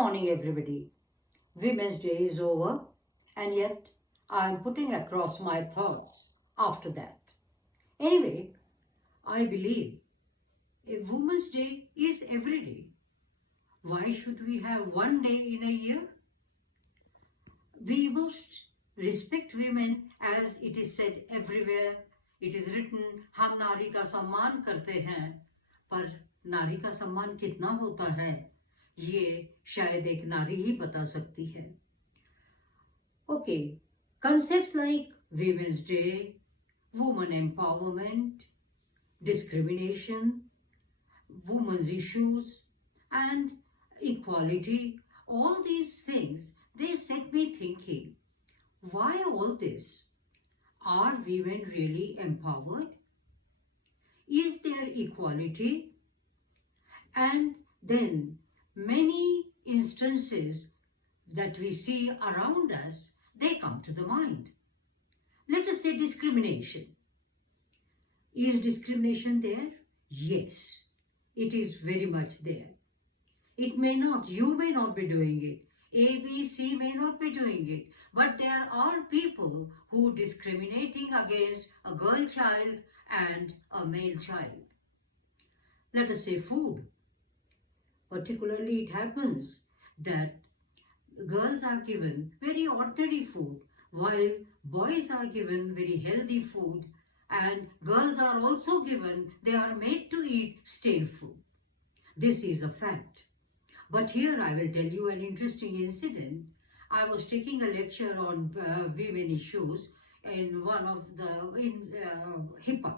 morning, everybody. Women's Day is over, and yet I am putting across my thoughts after that. Anyway, I believe a Women's Day is every day. Why should we have one day in a year? We must respect women as it is said everywhere. It is written, हम नारी का सम्मान करते हैं, पर नारी का सम्मान कितना होता है ये शायद एक नारी ही बता सकती है. Okay, concepts like Women's Day, woman empowerment, discrimination, women's issues, and equality, all these things, they set me thinking, why all this? Are women really empowered? Is there equality? And then many instances that we see around us, they come to the mind. Let us say discrimination. Is discrimination there? Yes, it is very much there. It may not, you may not be doing it. A, B, C may not be doing it. But there are people who discriminating against a girl child and a male child. Let us say food. Particularly it happens that girls are given very ordinary food while boys are given very healthy food, and girls are also given, they are made to eat stale food. This is a fact. But here I will tell you an interesting incident. I was taking a lecture on women issues in HIPAA.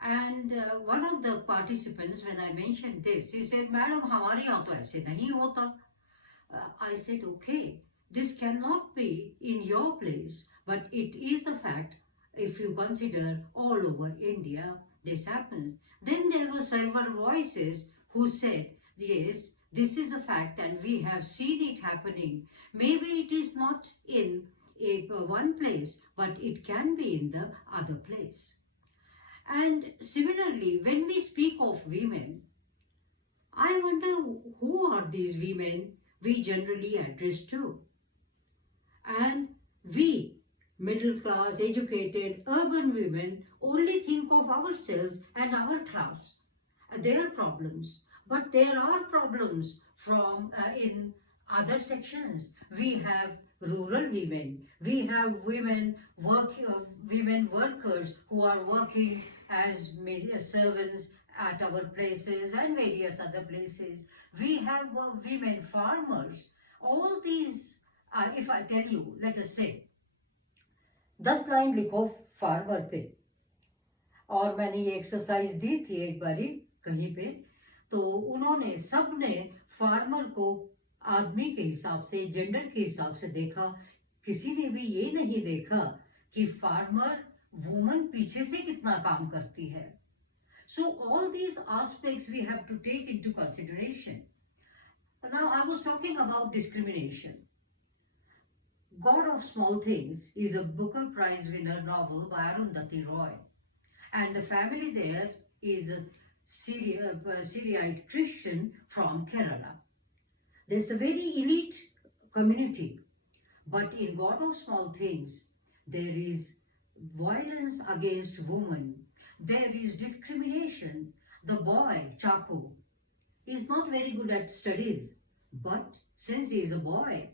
And one of the participants, when I mentioned this, he said, Madam, हमारे यहाँ तो ऐसे नहीं होता. I said, okay, this cannot be in your place, but it is a fact. If you consider all over India, this happens. Then there were several voices who said, yes, this is a fact and we have seen it happening. Maybe it is not in one place, but it can be in the other place. And similarly, when we speak of women, I wonder who are these women we generally address to. And we, middle class, educated, urban women, only think of ourselves and our class, their problems. But there are problems from in other sections. We have rural women. We have women workers who are working as servants at our places and various other places. We have women farmers. All these, if I tell you, let us say, 10 line लिखो farmer पे, और मैंने ये exercise दी थी एक बारी कहीं पे, तो उन्होंने सबने फार्मर को आदमी के हिसाब से, जेंडर के हिसाब से देखा. किसी ने भी ये नहीं देखा कि फार्मर वुमन पीछे से कितना काम करती है. So all these aspects we have to take into consideration. Now I was talking about discrimination. God of Small Things is a Booker Prize winner novel by Arundhati Roy. And the family there is a Syriite Christian from Kerala. There's a very elite community. But in God of Small Things, there is violence against women. There is discrimination. The boy, Chaco, is not very good at studies. But since he is a boy,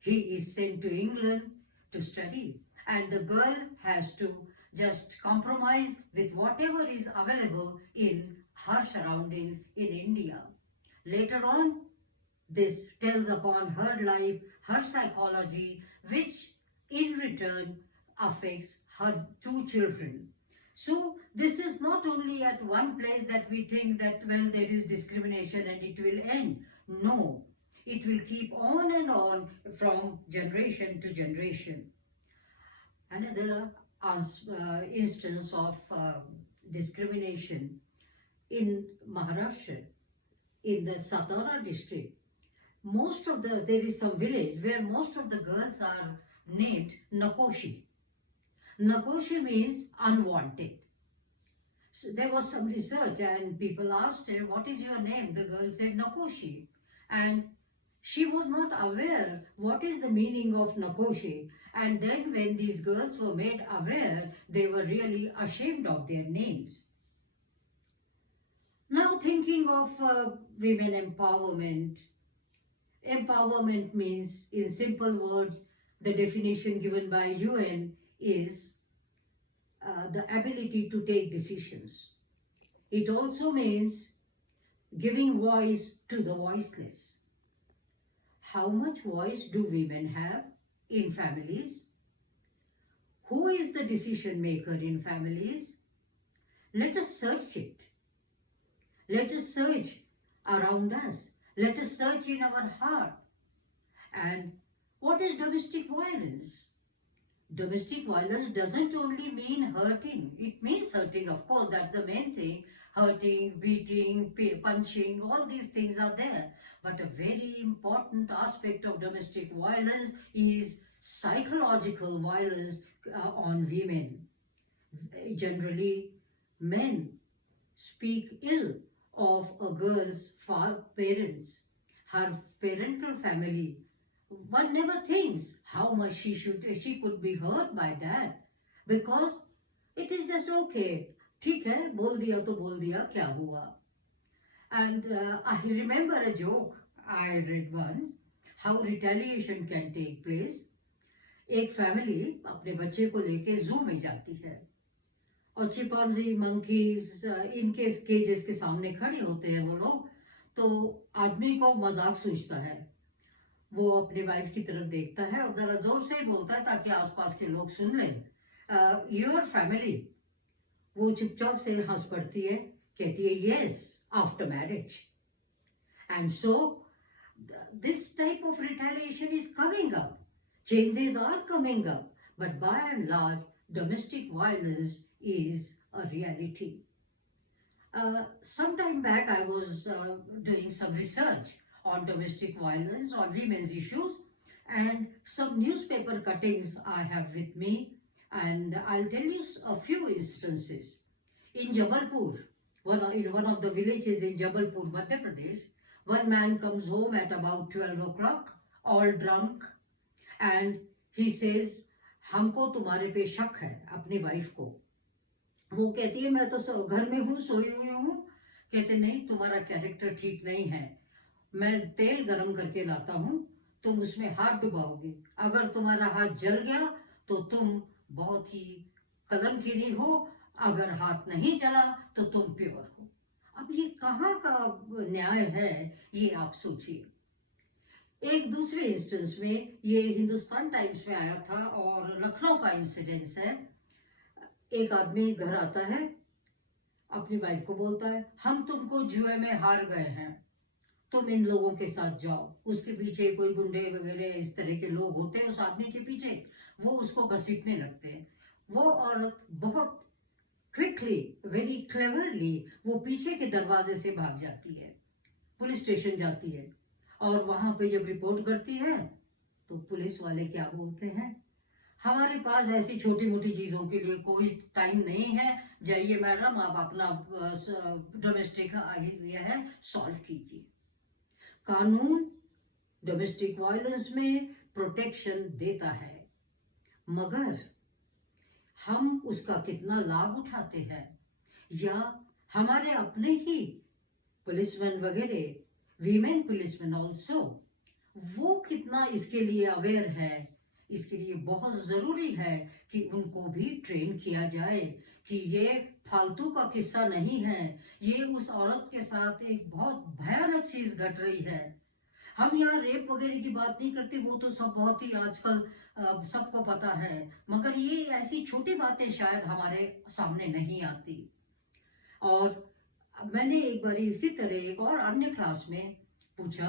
he is sent to England to study. And the girl has to just compromise with whatever is available in her surroundings in India. Later on, this tells upon her life, her psychology, which in return affects her 2 children. So this is not only at one place that we think that, well, there is discrimination and it will end. No, it will keep on and on from generation to generation. Another instance of discrimination in Maharashtra, in the Satara district. There is some village where most of the girls are named Nakoshi. Nakoshi means unwanted. So there was some research and people asked her, what is your name? The girl said Nakoshi. And She was not aware what is the meaning of Nakoshi. And then when these girls were made aware, they were really ashamed of their names. Now thinking of women empowerment. Empowerment means, in simple words, the definition given by UN is the ability to take decisions. It also means giving voice to the voiceless. How much voice do women have in families? Who is the decision maker in families? Let us search it. Let us search around us. Let us search in our heart. And what is domestic violence? Domestic violence doesn't only mean hurting. It means hurting, of course, that's the main thing. Hurting, beating, punching, all these things are there. But a very important aspect of domestic violence is psychological violence on women. Generally, men speak ill of a girl's parents, her parental family. One never thinks how much she could be hurt by that, because it is just okay. ठीक है, बोल दिया तो बोल दिया, क्या हुआ? And I remember a joke I read once, how retaliation can take place. एक फैमिली अपने बच्चे को लेके जू में जाती है और चिंपांजी, मंकीज, इनके केजेस के सामने खड़े होते हैं वो लोग, तो आदमी को मजाक सूझता है। वो अपनी वाइफ की तरफ देखता है और जरा जोर से बोलता है ताकि आसपास के लोग सुन लें, योर फैमिली। वो चुपचाप से हंस पड़ती है, कहती है yes, after marriage. And so this type of retaliation is coming up, changes are coming up, but by and large domestic violence is a reality. Some time back I was doing some research on domestic violence, on women's issues, and some newspaper cuttings I have with me, and I'll tell you a few instances. In Jabalpur, in one of the villages in Jabalpur, Madhya Pradesh, one man comes home at about 12 o'clock, all drunk, and he says, हमको तुम्हारे पे शक है, अपनी wife को। वो कहती है मैं तो घर में हूँ, सोई हुई हूँ। कहते नहीं, तुम्हारा कैरेक्टर ठीक नहीं है, मैं तेल गरम करके लाता हूँ, तुम उसमें हाथ डुबाओगे, अगर तुम्हारा हाथ जल गया तो तुम बहुत ही कलंकिनी हो, अगर हाथ नहीं जला तो तुम प्योर हो। अब ये कहाँ का न्याय है, ये आप सोचिए। एक दूसरे इंस्टेंस में, ये हिंदुस्तान टाइम्स में आया था और लखनऊ का इंसिडेंस है। एक आदमी घर आता है, अपनी वाइफ को बोलता है, हम तुमको जुए में हार गए हैं, तुम इन लोगों के साथ जाओ। उसके पीछे कोई गुंडे वगैरह इस तरह के लोग होते हैं उस आदमी के पीछे, वो उसको घसीटने लगते हैं। वो औरत बहुत क्विकली, वेरी क्लेवरली वो पीछे के दरवाजे से भाग जाती है, पुलिस स्टेशन जाती है, और वहां पे जब रिपोर्ट करती है तो पुलिस वाले क्या बोलते हैं, हमारे पास ऐसी छोटी मोटी चीज़ों के लिए कोई टाइम नहीं है, जाइए मैडम आप अपना डोमेस्टिक ये है सॉल्व कीजिए। कानून डोमेस्टिक वायलेंस में प्रोटेक्शन देता है, मगर हम उसका कितना लाभ उठाते हैं, या हमारे अपने ही पुलिसमैन वगैरह, वीमेन पुलिसमैन ऑल्सो, वो कितना इसके लिए अवेयर है। इसके लिए बहुत ज़रूरी है कि उनको भी ट्रेन किया जाए कि ये फालतू का किस्सा नहीं है, ये उस औरत के साथ एक बहुत भयानक चीज़ घट रही है। हम यहाँ रेप वगैरह की बात नहीं करते, वो तो सब बहुत ही आजकल सबको पता है, मगर ये ऐसी छोटी बातें शायद हमारे सामने नहीं आती। और मैंने एक बार इसी तरह एक और अन्य क्लास में पूछा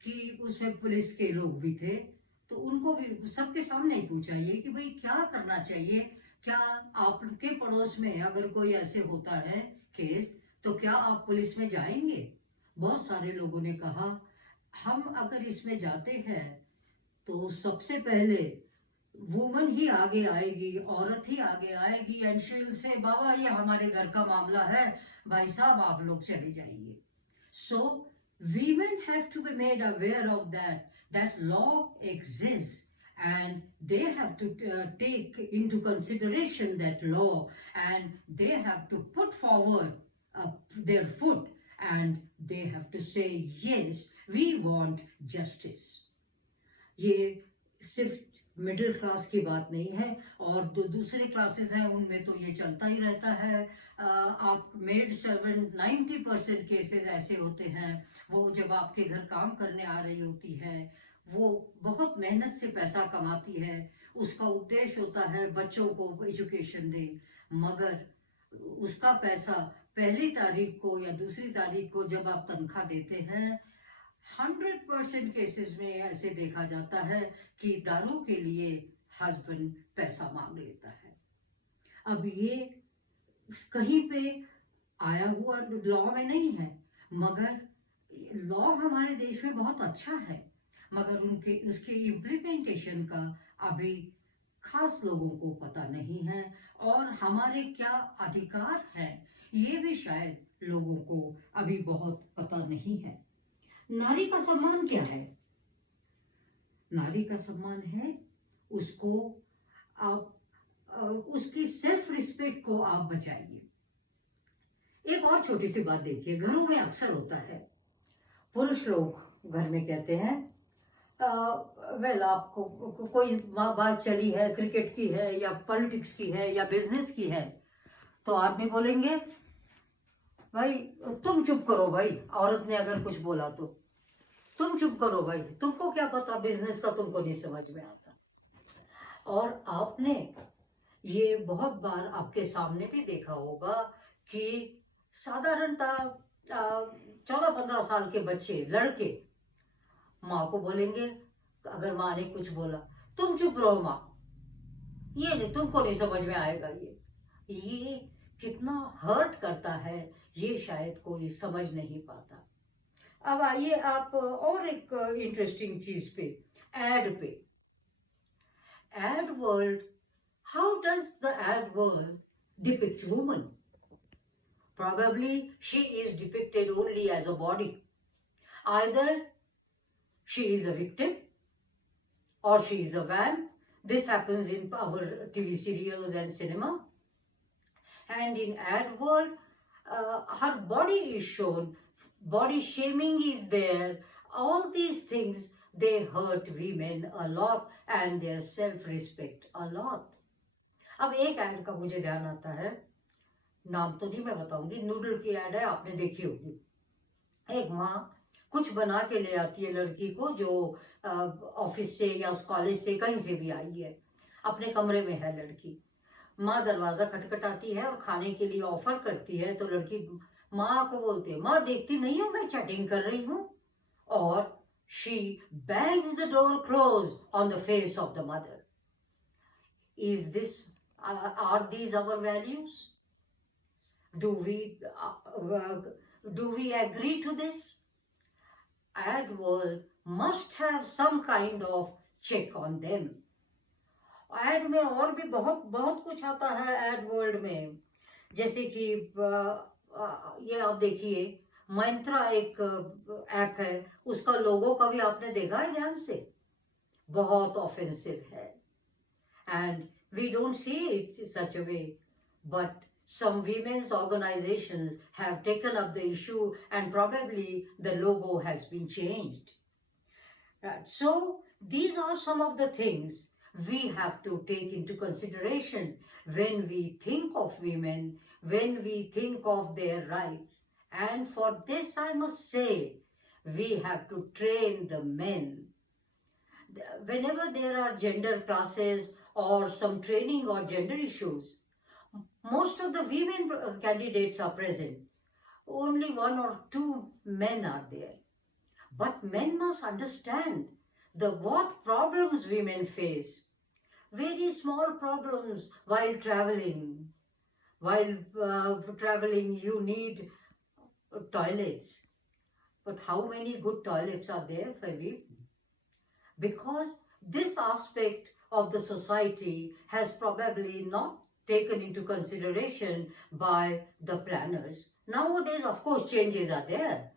कि उसमें पुलिस के लोग भी थे, तो उनको भी सबके सामने ही पूछा ये कि भाई क्या करना चाहिए, क्या आपके पड़ोस में अगर कोई ऐसे होता है केस तो क्या आप पुलिस में जाएंगे? बहुत सारे लोगों ने कहा हम अगर इसमें जाते हैं तो सबसे पहले वुमन ही आगे आएगी, औरत ही आगे आएगी, एंड शी विल से बाबा ये हमारे घर का मामला है, भाई साहब आप लोग चले जाइए। सो women have to be made aware of that law exists, and they have to take into consideration that law, and they have to put forward their foot, and they have to say, yes, we want justice. ये सिर्फ middle class की बात नहीं है, और जो दूसरे classes हैं उनमें तो ये चलता ही रहता है। आप मेड सर्वेंट 90% केसेस ऐसे होते हैं, वो जब आपके घर काम करने आ रही होती है, वो बहुत मेहनत से पैसा कमाती है, उसका उद्देश्य होता है बच्चों को एजुकेशन दे, मगर उसका पैसा पहली तारीख को या दूसरी तारीख को जब आप तनख्वाह देते हैं, 100% केसेस में ऐसे देखा जाता है कि दारू के लिए हस्बैंड पैसा मांग लेता है। अब ये कहीं पे आया हुआ लॉ में नहीं है, मगर लॉ हमारे देश में बहुत अच्छा है, मगर उनके उसके इम्प्लीमेंटेशन का अभी खास लोगों को पता नहीं है, और हमारे क्या अधिकार हैं ये भी शायद लोगों को अभी बहुत पता नहीं है। नारी का सम्मान क्या है? नारी का सम्मान है उसको आप उसकी सेल्फ रिस्पेक्ट को आप बचाइए। एक और छोटी सी बात देखिए, घरों में अक्सर होता है, पुरुष लोग घर में कहते हैं वेल आपको कोई बात चली है, क्रिकेट की है या पॉलिटिक्स की है या बिजनेस की है, तो आदमी बोलेंगे भाई तुम चुप करो भाई, औरत ने अगर कुछ बोला तो तुम चुप करो भाई, तुमको क्या पता, बिजनेस का तुमको नहीं समझ में आता। और आपने ये बहुत बार आपके सामने भी देखा होगा कि साधारणतः 14-15 साल के बच्चे, लड़के माँ को बोलेंगे, अगर माँ ने कुछ बोला तुम चुप रहो माँ, ये नहीं, तुमको नहीं समझ में आएगा। ये कितना हर्ट करता है ये शायद कोई समझ नहीं पाता। अब आइए आप और एक इंटरेस्टिंग चीज पे, एड पे, ad world, how does the ad world depict woman? Probably she is depicted only as a body. Either she is a victim or she is a vamp. This happens in our TV serials and cinema. And in ad world, her body is shown, body shaming is there. All these things, they hurt women a lot and their self-respect a lot. अब एक add का मुझे ध्यान आता है, नाम तो नहीं मैं बताऊंगी, नूडल की एड है, आपने देखी होगी। एक माँ कुछ बना के ले आती है लड़की को, जो ऑफिस से या कॉलेज से कहीं से भी आई है, अपने कमरे में है लड़की। माँ दरवाजा खटखटाती है और खाने के लिए ऑफर करती है, तो लड़की माँ को बोलती है, माँ देखती नहीं हो मैं चैटिंग कर रही हूँ, और she bangs the door close on the face of the mother. Is this, are these our values? Do we agree to this? Ad world must have some kind of check on them. Ad में और भी बहुत बहुत कुछ आता है ad world में, जैसे कि ये आप देखिए, मंत्रा एक ऐप है, उसका लोगो कभी आपने देखा है ध्यान से? बहुत ऑफेंसिव है, and we don't see it such a way, but some women's organizations have taken up the issue and probably the logo has been changed. Right. So these are some of the things we have to take into consideration when we think of women, when we think of their rights. And for this I must say, we have to train the men. Whenever there are gender classes or some training or gender issues, most of the women candidates are present. Only 1 or 2 men are there. But men must understand what problems women face. Very small problems while traveling. While traveling, you need toilets. But how many good toilets are there for women? Because this aspect of the society has probably not taken into consideration by the planners. Nowadays, of course, changes are there.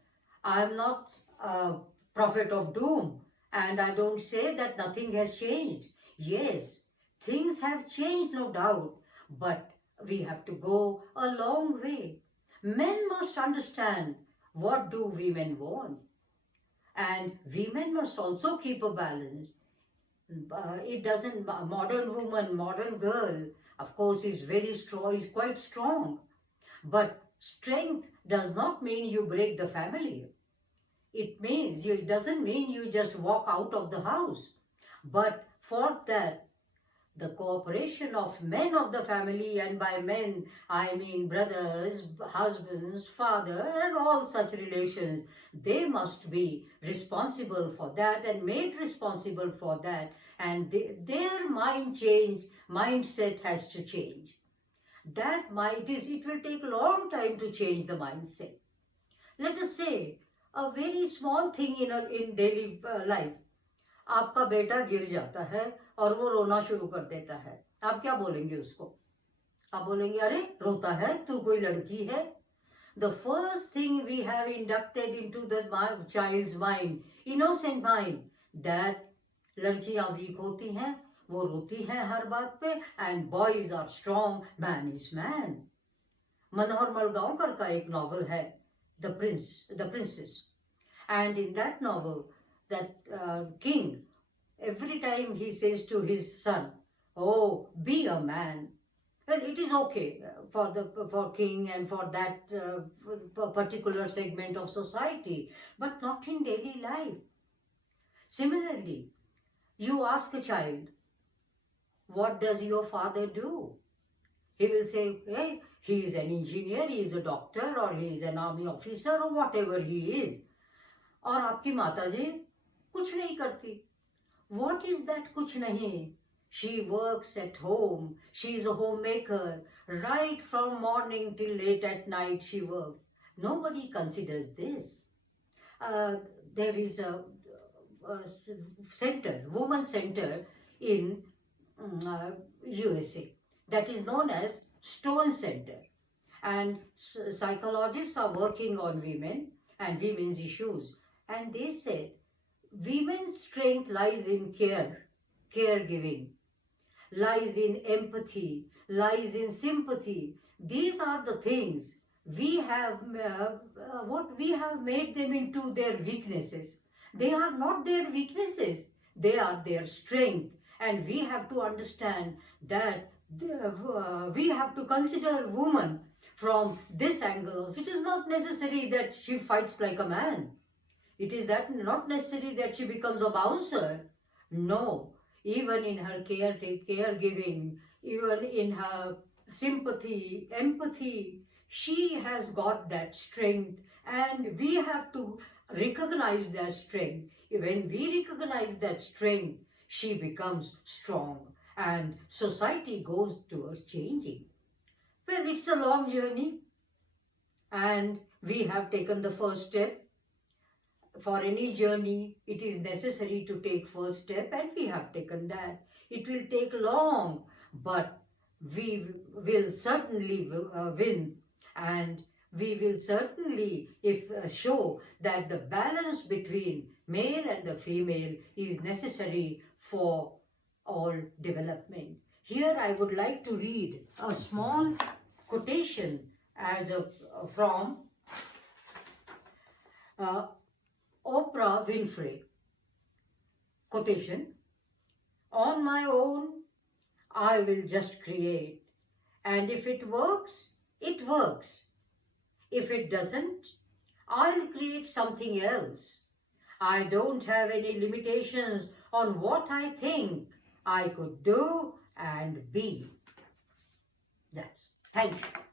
I'm not a prophet of doom, and I don't say that nothing has changed. Yes, things have changed, no doubt, but we have to go a long way. Men must understand what do women want, and women must also keep a balance. It doesn't, modern woman, modern girl, of course, is very strong, is quite strong. But strength does not mean you break the family. It doesn't mean you just walk out of the house. But for that, the cooperation of men of the family, and by men I mean brothers, husbands, father, and all such relations, they must be responsible for that and made responsible for that, and their mindset has to change. It will take a long time to change the mindset. Let us say a very small thing in daily life. आपका बेटा गिर जाता है और वो रोना शुरू कर देता है, आप क्या बोलेंगे उसको? आप बोलेंगे अरे रोता है, तू कोई लड़की है? The first thing we have inducted into the child's mind, innocent mind, that लड़कियां वीक होती हैं, वो रोती हैं हर बात पे, and boys are strong, man is man. मनोहर मलगांवकर का एक नॉवल है, The Princess, and in that novel, that king, every time he says to his son, "Oh, be a man." Well, it is okay for king and for that particular segment of society, but not in daily life. Similarly, you ask a child, "What does your father do?" He will say, "Hey, he is an engineer, he is a doctor, or he is an army officer, or whatever he is." और आपकी माताजी कुछ नहीं करती. What is that कुछ नहीं? She works at home. She is a homemaker. Right from morning till late at night she works. Nobody considers this. There is a center, woman center in USA that is known as Stone Center. And psychologists are working on women and women's issues. And they said, women's strength lies in caregiving, lies in empathy, lies in sympathy. These are the things we have, what we have made them into their weaknesses. They are not their weaknesses, they are their strength. And we have to understand that we have to consider woman from this angle. It is not necessary that she fights like a man. It is not necessary that she becomes a bouncer. No, even in her caregiving, even in her sympathy, empathy, she has got that strength, and we have to recognize that strength. When we recognize that strength, she becomes strong, and society goes towards changing. Well, it's a long journey, and we have taken the first step. For any journey, it is necessary to take first step, and we have taken that. It will take long, but we will certainly win, and we will certainly show that the balance between male and the female is necessary for all development. Here I would like to read a small quotation from Oprah Winfrey. Quotation: "On my own, I will just create, and if it works, it works. If it doesn't, I'll create something else. I don't have any limitations on what I think I could do and be." Thank you.